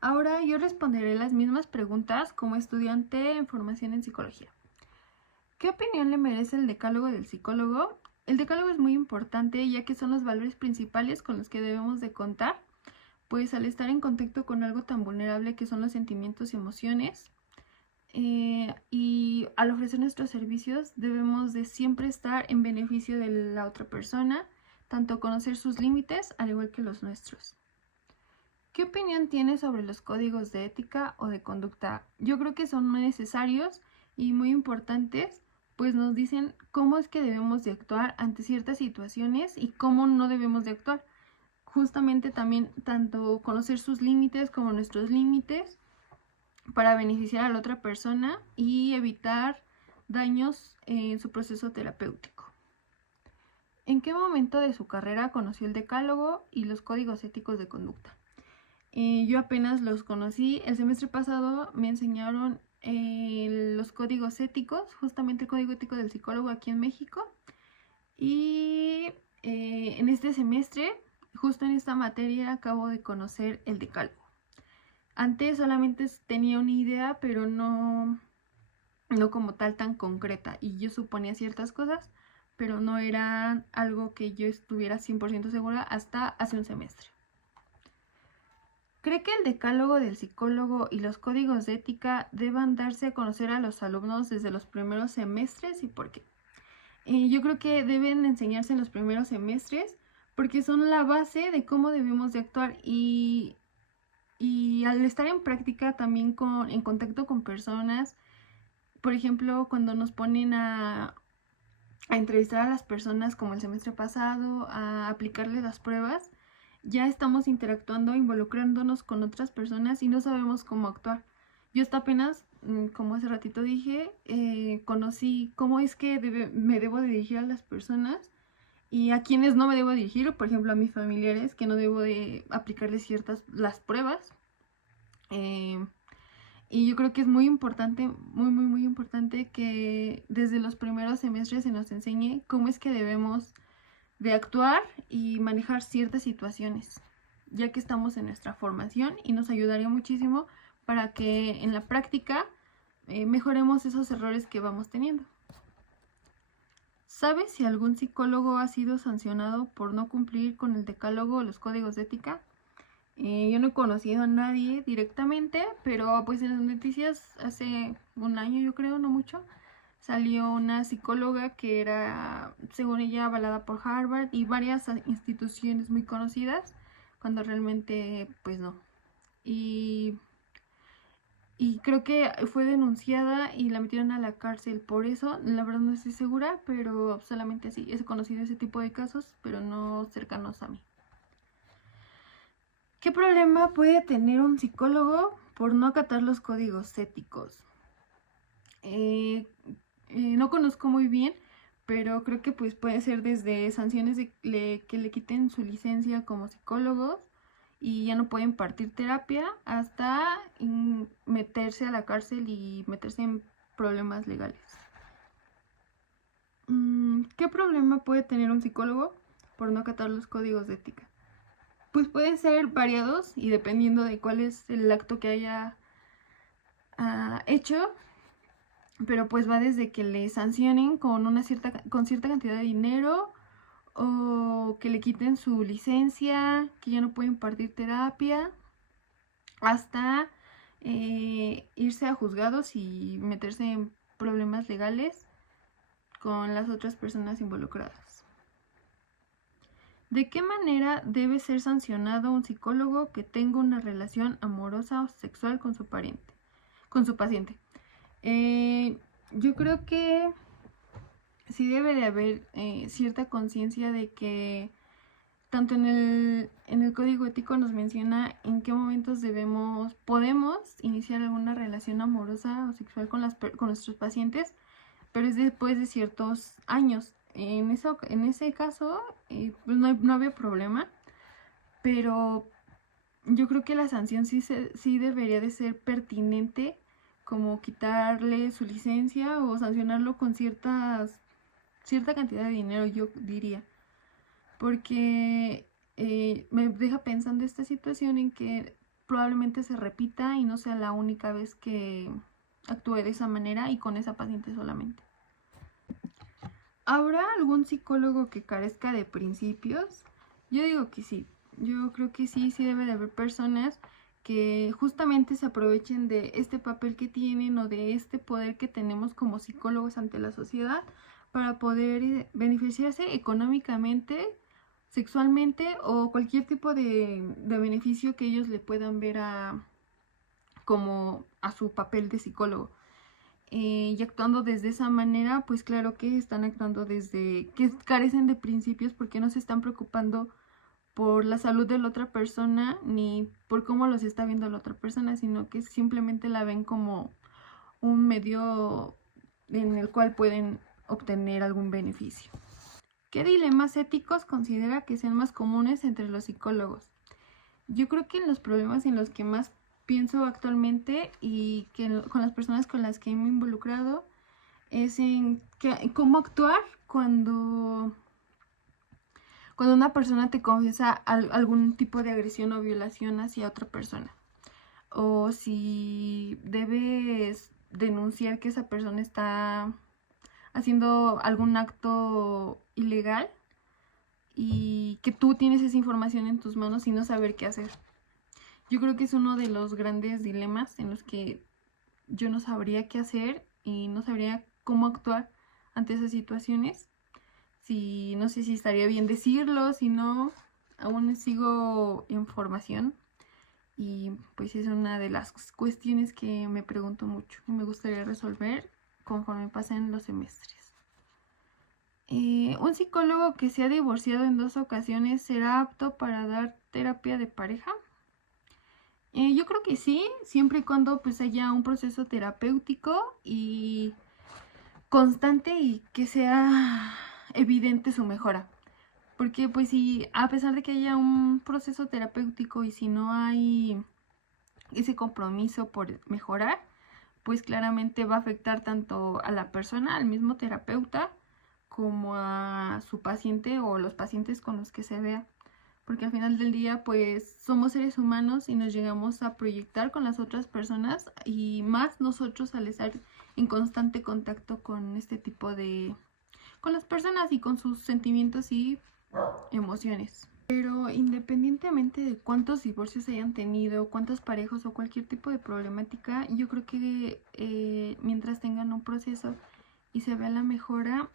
Ahora yo responderé las mismas preguntas como estudiante en formación en psicología. ¿Qué opinión le merece el decálogo del psicólogo? El decálogo es muy importante ya que son los valores principales con los que debemos de contar, pues al estar en contacto con algo tan vulnerable que son los sentimientos y emociones, y al ofrecer nuestros servicios debemos de siempre estar en beneficio de la otra persona, tanto conocer sus límites al igual que los nuestros. ¿Qué opinión tienes sobre los códigos de ética o de conducta? Yo creo que son muy necesarios y muy importantes, pues nos dicen cómo es que debemos de actuar ante ciertas situaciones y cómo no debemos de actuar. Justamente también tanto conocer sus límites como nuestros límites para beneficiar a la otra persona y evitar daños en su proceso terapéutico. ¿En qué momento de su carrera conoció el decálogo y los códigos éticos de conducta? Yo apenas los conocí. El semestre pasado me enseñaron los códigos éticos, justamente el código ético del psicólogo aquí en México. Y en este semestre, justo en esta materia, acabo de conocer el decálogo. Antes solamente tenía una idea, pero no como tal tan concreta. Y yo suponía ciertas cosas, pero no era algo que yo estuviera 100% segura hasta hace un semestre. ¿Cree que el decálogo del psicólogo y los códigos de ética deban darse a conocer a los alumnos desde los primeros semestres y por qué? Yo creo que deben enseñarse en los primeros semestres porque son la base de cómo debemos de actuar y al estar en práctica también en contacto con personas, por ejemplo, cuando nos ponen a entrevistar a las personas como el semestre pasado, a aplicarles las pruebas, ya estamos interactuando, involucrándonos con otras personas y no sabemos cómo actuar. Yo hasta apenas, como hace ratito dije, conocí cómo es que me debo dirigir a las personas y a quienes no me debo dirigir, por ejemplo a mis familiares, que no debo de aplicarles las pruebas. Y yo creo que es muy importante, muy importante que desde los primeros semestres se nos enseñe cómo es que debemos de actuar y manejar ciertas situaciones, ya que estamos en nuestra formación y nos ayudaría muchísimo para que en la práctica mejoremos esos errores que vamos teniendo. ¿Sabes si algún psicólogo ha sido sancionado por no cumplir con el decálogo o los códigos de ética? Yo no he conocido a nadie directamente, pero pues en las noticias hace un año, yo creo, no mucho, salió una psicóloga que era, según ella, avalada por Harvard y varias instituciones muy conocidas, cuando realmente pues no. Y, y creo que fue denunciada y la metieron a la cárcel por eso. La verdad no estoy segura, pero solamente así he conocido ese tipo de casos, pero no cercanos a mí. ¿Qué problema puede tener un psicólogo por no acatar los códigos éticos? No conozco muy bien, pero creo que pues puede ser desde sanciones que le quiten su licencia como psicólogos y ya no pueden impartir terapia hasta meterse a la cárcel y meterse en problemas legales. ¿Qué problema puede tener un psicólogo por no acatar los códigos de ética? Pues pueden ser variados y dependiendo de cuál es el acto que haya hecho, pero pues va desde que le sancionen con cierta cantidad de dinero o que le quiten su licencia, que ya no puede impartir terapia, hasta irse a juzgados y meterse en problemas legales con las otras personas involucradas. ¿De qué manera debe ser sancionado un psicólogo que tenga una relación amorosa o sexual con su paciente? Yo creo que sí debe de haber cierta conciencia de que tanto en el código ético nos menciona en qué momentos podemos iniciar alguna relación amorosa o sexual con nuestros pacientes, pero es después de ciertos años. En ese caso, pues no había problema, pero yo creo que la sanción sí debería de ser pertinente, como quitarle su licencia o sancionarlo con cierta cantidad de dinero, yo diría. Porque me deja pensando esta situación en que probablemente se repita y no sea la única vez que actúe de esa manera y con esa paciente solamente. ¿Habrá algún psicólogo que carezca de principios? Yo digo que sí. Yo creo que sí debe de haber personas que justamente se aprovechen de este papel que tienen o de este poder que tenemos como psicólogos ante la sociedad para poder beneficiarse económicamente, sexualmente o cualquier tipo de beneficio que ellos le puedan ver como a su papel de psicólogo. Y actuando desde esa manera, pues claro que están actuando desde que carecen de principios porque no se están preocupando por la salud de la otra persona ni por cómo los está viendo la otra persona, sino que simplemente la ven como un medio en el cual pueden obtener algún beneficio. ¿Qué dilemas éticos considera que sean más comunes entre los psicólogos? Yo creo que en los problemas en los que más pienso actualmente y que con las personas con las que me he involucrado es en cómo actuar cuando una persona te confiesa algún tipo de agresión o violación hacia otra persona, o si debes denunciar que esa persona está haciendo algún acto ilegal y que tú tienes esa información en tus manos y no saber qué hacer. Yo creo que es uno de los grandes dilemas en los que yo no sabría qué hacer y no sabría cómo actuar ante esas situaciones. No sé si estaría bien decirlo, si no, aún sigo en formación y pues es una de las cuestiones que me pregunto mucho y me gustaría resolver conforme pasen los semestres. ¿Un psicólogo que se ha divorciado en 2 ocasiones será apto para dar terapia de pareja? Yo creo que sí, siempre y cuando pues haya un proceso terapéutico y constante y que sea evidente su mejora. Porque pues si a pesar de que haya un proceso terapéutico y si no hay ese compromiso por mejorar, pues claramente va a afectar tanto a la persona, al mismo terapeuta, como a su paciente o los pacientes con los que se vea. Porque al final del día pues somos seres humanos y nos llegamos a proyectar con las otras personas y más nosotros al estar en constante contacto con con las personas y con sus sentimientos y emociones. Pero independientemente de cuántos divorcios hayan tenido, cuántos parejos o cualquier tipo de problemática, yo creo que mientras tengan un proceso y se vea la mejora,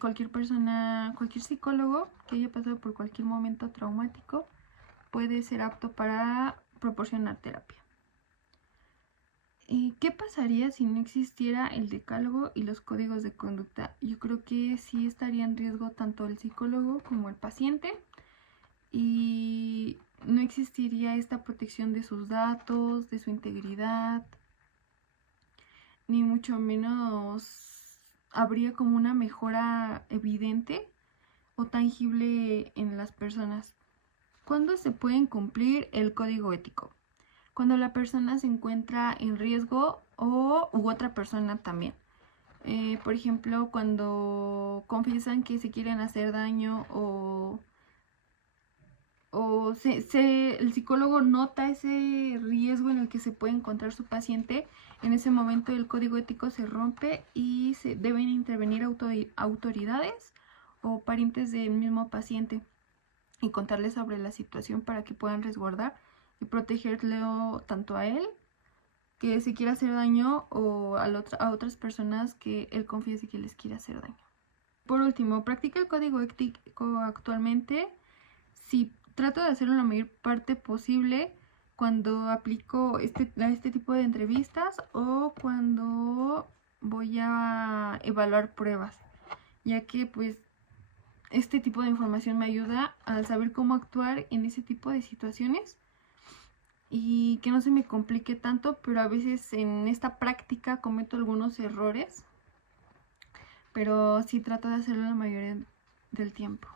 cualquier persona, cualquier psicólogo que haya pasado por cualquier momento traumático puede ser apto para proporcionar terapia. ¿Qué pasaría si no existiera el decálogo y los códigos de conducta? Yo creo que sí estaría en riesgo tanto el psicólogo como el paciente y no existiría esta protección de sus datos, de su integridad, ni mucho menos habría como una mejora evidente o tangible en las personas. ¿Cuándo se puede cumplir el código ético? Cuando la persona se encuentra en riesgo u otra persona también. Por ejemplo, cuando confiesan que se quieren hacer daño o el psicólogo nota ese riesgo en el que se puede encontrar su paciente, en ese momento el código ético se rompe y se deben intervenir autoridades o parientes del mismo paciente y contarles sobre la situación para que puedan resguardar y protegerlo tanto a él que se quiera hacer daño o a otras personas que él confiese que les quiere hacer daño. Por último, ¿practica el código ético actualmente? Sí, trato de hacerlo la mayor parte posible cuando aplico este tipo de entrevistas o cuando voy a evaluar pruebas, ya que pues este tipo de información me ayuda a saber cómo actuar en ese tipo de situaciones y que no se me complique tanto, pero a veces en esta práctica cometo algunos errores, pero sí trato de hacerlo la mayoría del tiempo.